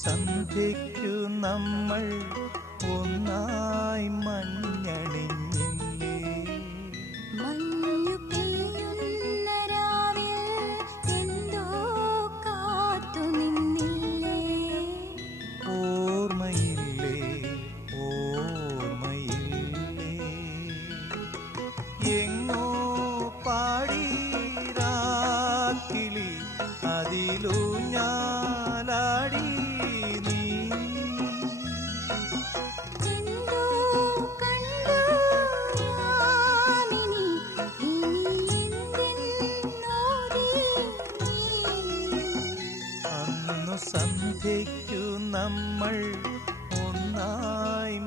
സന്ധ്യയ്ക്കു നമ്മൾ ഒന്നായി മഞ്ഞണിഞ്ഞില്ലേ? മഞ്ഞു പെയ്യുന്ന രാവിൽ എന്തോ കാത്തു നിന്നില്ലേ? ഓർമ്മയില്ലേ, ഓർമ്മയില്ലേ? എങ്ങോ പാടി രാക്കിളി അതിലൂഞ്ഞാലാടി നീ. എന്തോ കണ്ടു യാമിനി, ഇനി എന്തിന്നോടി നീ? അന്നു സന്ധ്യയ്ക്കു നമ്മൾ ഒന്നായി